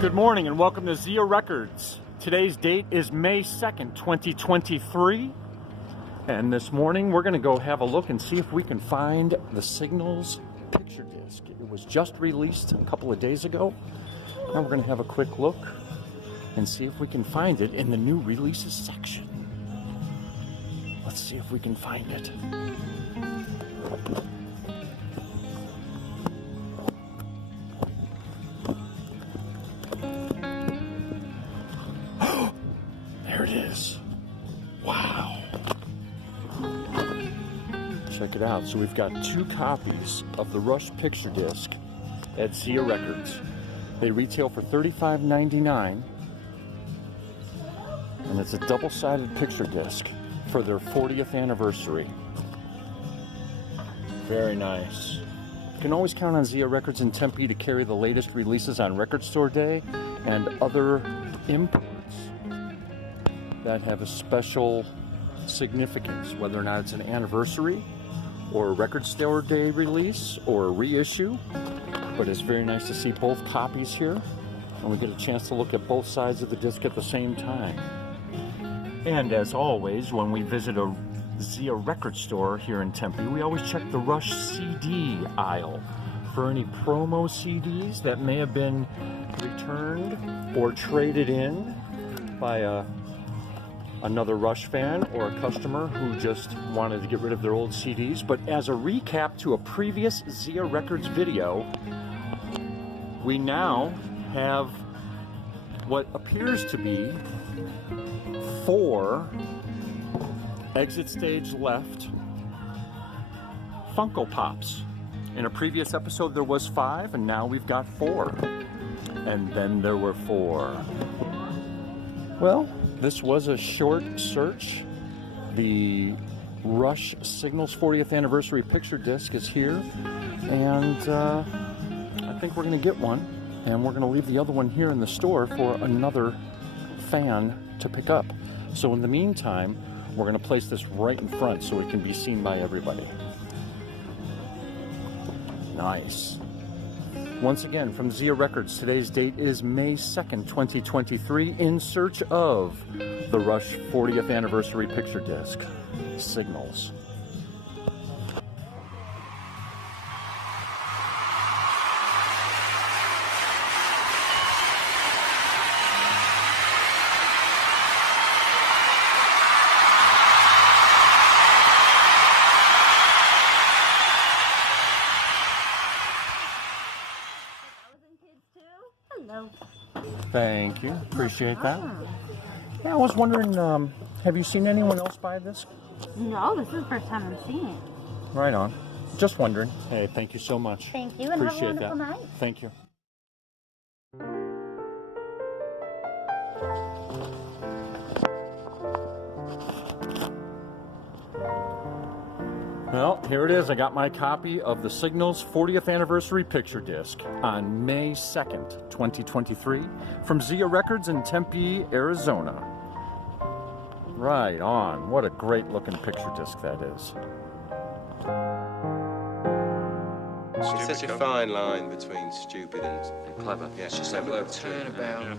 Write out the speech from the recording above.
Good morning and welcome to Zia Records. Today's date is May 2nd, 2023. And this morning we're going to go have a look and see if we can find the Signals picture disc. It was just released a couple of days ago. Now we're going to have a quick look and see if we can find it in the new releases section. Let's see if we can find it. There it is. Wow. Check it out. So we've got 2 copies of the Rush picture disc at Zia Records. They retail for $35.99, and it's a double-sided picture disc for their 40th anniversary. Very nice. You can always count on Zia Records in Tempe to carry the latest releases on Record Store Day and other imports that have a special significance, whether or not it's an anniversary or a Record Store Day release or a reissue. But it's very nice to see both copies here, and we get a chance to look at both sides of the disc at the same time. And as always, when we visit a Zia record store here in Tempe, we always check the Rush CD aisle for any promo CDs that may have been returned or traded in by another Rush fan or a customer who just wanted to get rid of their old CDs. But as a recap to a previous Zia Records video, we now have what appears to be 4 exit stage left Funko Pops. In a previous episode there was 5, and now we've got 4. And then there were 4. Well, this was a short search. The Rush Signals 40th anniversary picture disc is here, and I think we're going to get one, and we're going to leave the other one here in the store for another fan to pick up. So in the meantime, we're going to place this right in front so it can be seen by everybody. Nice. Once again, from Zia Records, today's date is May 2nd, 2023, in search of the Rush 40th anniversary picture disc, Signals. Hello. Thank you. Appreciate that. Yeah, I was wondering, have you seen anyone else buy this? No, this is the first time I'm seeing it. Right on. Just wondering. Hey, thank you so much. Thank you, and Appreciate have a wonderful that. night. Thank you. Well, here it is. I got my copy of the Signals 40th anniversary picture disc on May 2nd, 2023, from Zia Records in Tempe, Arizona. Right on. What a great looking picture disc that is. It's such a fine line between stupid and clever. Yeah, It's just clever. a little turnabout.